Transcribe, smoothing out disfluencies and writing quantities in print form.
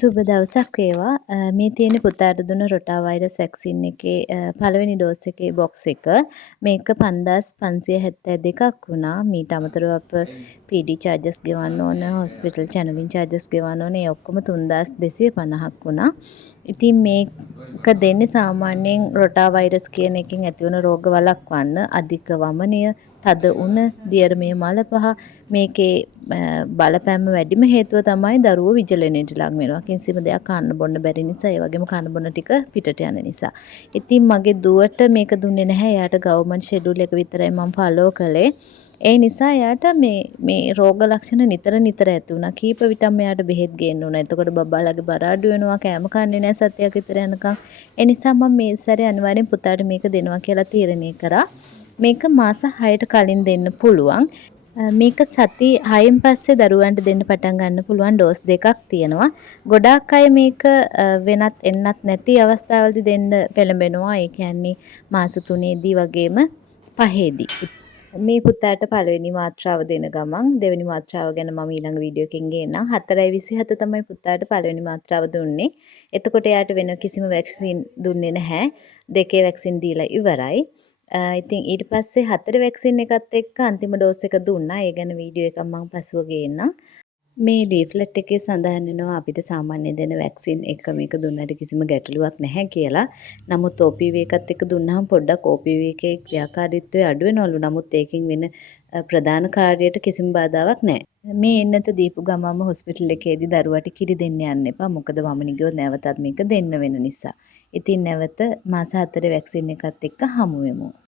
සුබ දවසක් වේවා. මේ තියෙන පුතාට දුන්න රොටා වෛරස් වැක්සින් එකේ පළවෙනි ඩෝස් එකේ බොක්ස් එක. මේක 5572ක් වුණා. මීට අමතරව අප PD charges ගෙවන්න ඕන, hospital channeling charges ගෙවන්න ඕන. ඒ ඔක්කොම 3250ක් වුණා. ඉතින් මේක දෙන්නේ සාමාන්‍යයෙන් රොටා වෛරස් කියන එකකින් ඇතිවන රෝග වළක්වන්න. අධික වමනය, තද උණ, දියරමේ මල පහ මේකේ බලපෑම වැඩිම හේතුව තමයි දරුවෝ විජලනයට ලක් වෙනවා. කිසිම දෙයක් කන්න බොන්න බැරි නිසා, ඒ වගේම කන්න බොන්න ටික පිටට යන නිසා. ඉතින් මගේ දුවට මේක දුන්නේ නැහැ. එයාට ගවර්න්මන්ට් ෂෙඩියුල් එක විතරයි මම ෆලෝ කළේ. ඒ නිසා එයාට මේ රෝග ලක්ෂණ නිතර ඇති වුණා. කීප විටම එයාට බෙහෙත් ගේන්න උනා. එතකොට බබාලාගේ බර අඩු වෙනවා, කෑම කන්නේ නැහැ සතියක් විතර යනකම්. ඒ නිසා මම මේ සැරේ අනිවාර්යෙන් පුතාට මේක දෙනවා කියලා තීරණය කරා. මේක මාස 6ට කලින් දෙන්න පුළුවන්. මේක සති 6න් පස්සේ දරුවන්ට දෙන්න පටන් ගන්න පුළුවන් ඩෝස් දෙකක් තියෙනවා. ගොඩාක් අය මේක වෙනත් එන්නත් නැති අවස්ථාවලදී දෙන්න පෙළඹෙනවා. ඒ කියන්නේ මාස 3ේදී වගේම 5ේදී. මේ පුතාට පළවෙනි මාත්‍රාව දෙන ගමන් දෙවෙනි මාත්‍රාව ගැන මම ඊළඟ වීඩියෝ එකකින් ගේන්නම්. 4:27 තමයි පුතාට පළවෙනි මාත්‍රාව දුන්නේ. එතකොට එයාට වෙන කිසිම වැක්සින් දුන්නේ නැහැ. දෙකේ වැක්සින් දීලා ඉවරයි. ඉතින් ඊට පස්සේ 4 වැක්සින් එකත් එක්ක අන්තිම ඩෝස් එක දුන්නා. ඒ ගැන වීඩියෝ එකක් මම පසුව ගේන්නම්. මේ ලීෆ්ලට් එකේ සඳහන් වෙනවා අපිට සාමාන්‍ය දෙන වැක්සින් එක මේක දුන්නට කිසිම ගැටලුවක් නැහැ කියලා. නමුත් OPV එකත් එක්ක දුන්නාම පොඩ්ඩක් OPV එකේ ක්‍රියාකාරීත්වය අඩු වෙනවලු. නමුත් ඒකෙන් වෙන ප්‍රධාන කාර්යයට කිසිම බාධාවක් නැහැ. මේ එන්නත දීපු ගමම හොස්පිටල් එකේදී දරුවට කිරි දෙන්න යන්න එපා. මොකද වමනි ගියොත් නැවතත් මේක දෙන්න වෙන නිසා. ඉතින් නැවත මාස 4 වැක්සින් එකත් එක්ක හමු වෙමු.